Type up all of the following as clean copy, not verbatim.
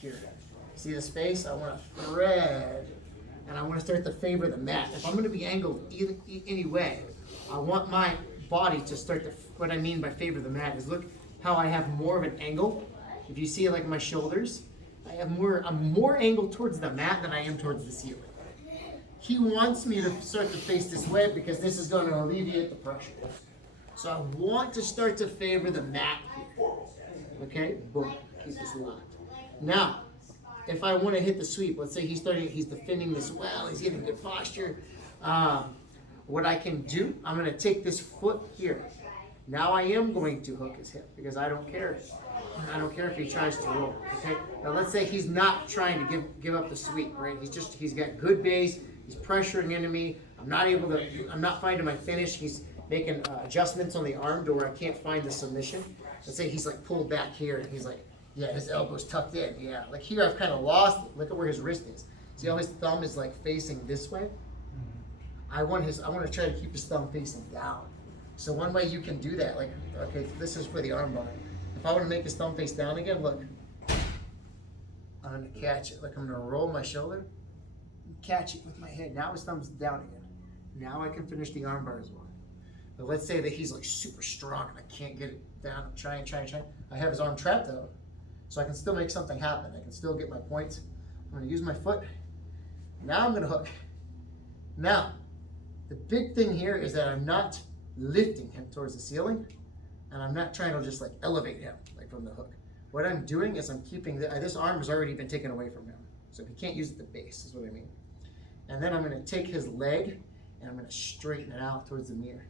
here. See the space? I want to thread, and I want to start to favor the mat. If I'm going to be angled any way, I want my body to start to, what I mean by favor the mat is look how I have more of an angle. If you see like my shoulders, I'm more angled towards the mat than I am towards the ceiling. He wants me to start to face this way because this is going to alleviate the pressure. So I want to start to favor the mat here. Okay, boom, keep this locked. Now, if I want to hit the sweep, let's say he's defending this well, he's getting good posture. What I can do, I'm going to take this foot here. Now I am going to hook his hip because I don't care. I don't care if he tries to roll. Okay. Now let's say he's not trying to give up the sweep, right? He's got good base. He's pressuring into me. I'm not finding my finish. He's making adjustments on the arm to where I can't find the submission. Let's say he's like pulled back here and he's like, yeah, his elbow's tucked in. Yeah, like here I've kind of lost it. Look at where his wrist is. See how his thumb is like facing this way? I want to try to keep his thumb facing down. So one way you can do that, like, okay, this is for the arm bar. If I want to make his thumb face down again, look. I'm going to catch it. Like I'm going to roll my shoulder, catch it with my head. Now his thumb's down again. Now I can finish the arm bar as well. But let's say that he's like super strong and I can't get it down. I'm trying. I have his arm trapped though. So I can still make something happen. I can still get my points. I'm going to use my foot. Now I'm going to hook. Now, the big thing here is that I'm not lifting him towards the ceiling, and I'm not trying to just like elevate him like from the hook. What I'm doing is I'm keeping this arm has already been taken away from him, so he can't use it at the base is what I mean. And then I'm going to take his leg and I'm going to straighten it out towards the mirror.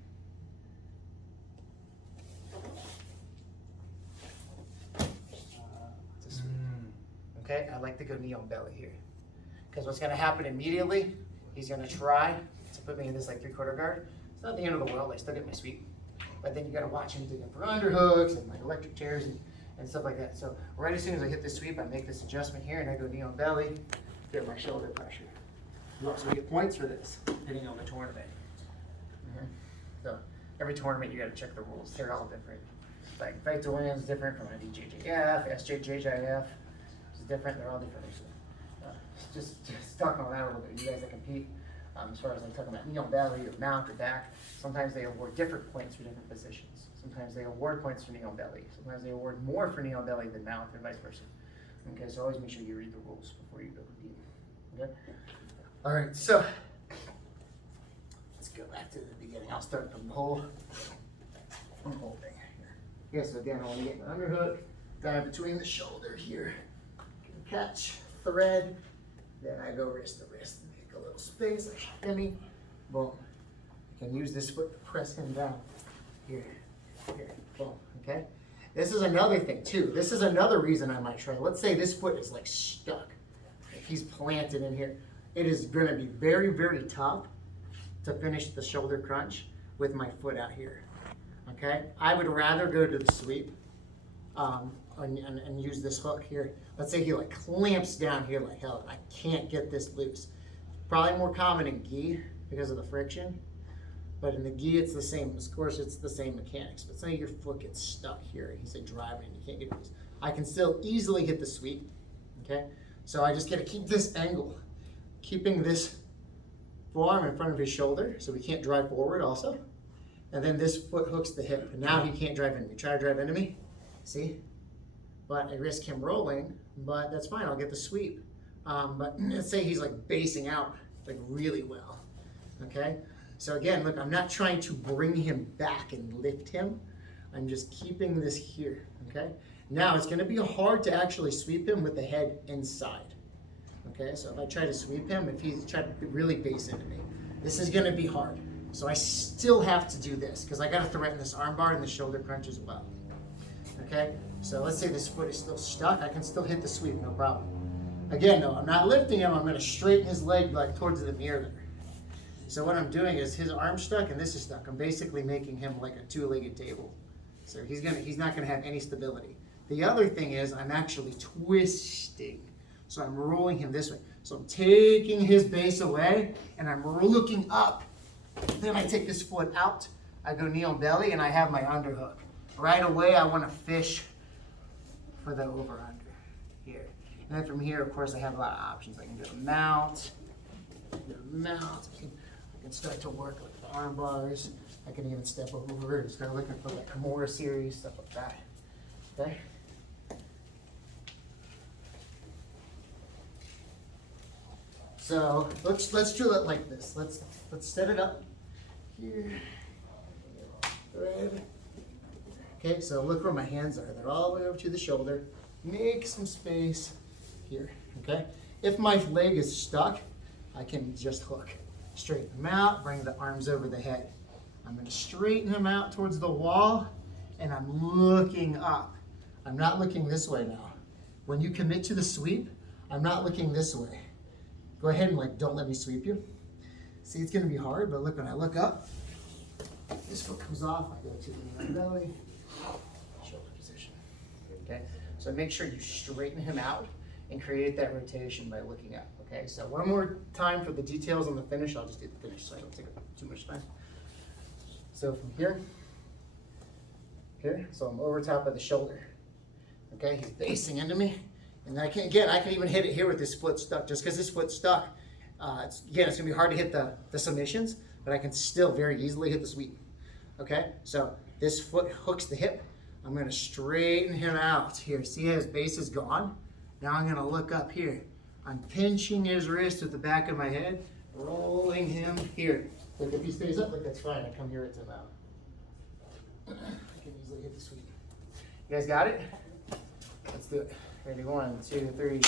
Okay, I like to go knee on belly here, because what's going to happen immediately, he's going to try to put me in this like 3/4 guard. It's not the end of the world. I still get my sweep, but then you got to watch him digging for underhooks and like electric chairs and stuff like that. So right as soon as I hit the sweep, I make this adjustment here and I go knee on belly, get my shoulder pressure. You also get points for this, depending on the tournament. So every tournament you got to check the rules. They're all different. Like Fight to Win is different from a BJJF, SJJF. It's different. They're all different. So, just talking on that a little bit. You guys that compete. As far as like talking about knee on belly or mount or back, sometimes they award different points for different positions. Sometimes they award points for knee on belly. Sometimes they award more for knee on belly than mount, and vice versa. Okay, so always make sure you read the rules before you go compete. Okay. All right, so let's go back to the beginning. I'll start from the whole thing here. Yeah, so again, I want to get an underhook, dive between the shoulder here, catch, thread, then I go wrist to wrist. A little space, like shimmy, boom. I can use this foot to press him down. Here, boom, okay? This is another thing too. This is another reason I might try. Let's say this foot is like stuck. If he's planted in here, it is gonna be very, very tough to finish the shoulder crunch with my foot out here, okay? I would rather go to the sweep and use this hook here. Let's say he like clamps down here like hell and I can't get this loose. Probably more common in gi because of the friction, but in the gi it's the same. Of course, it's the same mechanics. But say your foot gets stuck here, he's like driving and you can't get it loose. I can still easily hit the sweep. Okay, so I just got to keep this angle, keeping this forearm in front of his shoulder, so we can't drive forward also. And then this foot hooks the hip, and now he can't drive into me. Try to drive into me, see? But I risk him rolling, but that's fine. I'll get the sweep. But let's say he's like basing out like really well, okay? So again, look, I'm not trying to bring him back and lift him. I'm just keeping this here, okay? Now it's gonna be hard to actually sweep him with the head inside, okay? So if I try to sweep him, if he's trying to really base into me, this is gonna be hard. So I still have to do this because I gotta threaten this arm bar and the shoulder crunch as well, okay? So let's say this foot is still stuck, I can still hit the sweep, no problem. Again, though, I'm not lifting him, I'm gonna straighten his leg like towards the mirror there. So what I'm doing is his arm's stuck and this is stuck. I'm basically making him like a two-legged table. So he's not gonna have any stability. The other thing is I'm actually twisting. So I'm rolling him this way. So I'm taking his base away and I'm looking up. Then I take this foot out, I go knee on belly and I have my underhook. Right away I wanna fish for the over-under here. And then from here, of course, I have a lot of options. I can do a mount. I can start to work with the arm bars. I can even step over and start looking for like more series, stuff like that. Okay? So let's drill it like this. Let's set it up here. Right. Okay, so look where my hands are. They're all the way over to the shoulder. Make some space here. Okay? If my leg is stuck, I can just hook. Straighten them out, bring the arms over the head. I'm going to straighten them out towards the wall, and I'm looking up. I'm not looking this way now. When you commit to the sweep, I'm not looking this way. Go ahead and don't let me sweep you. See, it's going to be hard, but look, when I look up, this foot comes off, I go to the belly, shoulder position. Okay, so make sure you straighten him out and create that rotation by looking up. Okay, so one more time for the details on the finish. I'll just do the finish so I don't take up too much time. So from here, so I'm over top of the shoulder. Okay, he's basing into me. And then I can even hit it here with this foot stuck. Just because this foot's stuck, it's going to be hard to hit the submissions, but I can still very easily hit the sweep. Okay, so this foot hooks the hip. I'm going to straighten him out here. See how his base is gone? Now I'm going to look up here. I'm pinching his wrist with the back of my head, rolling him here. Look, if he stays up, that's fine. I come here, it's him out. I can easily hit the sweep. You guys got it? Let's do it. Ready, 1, 2, 3.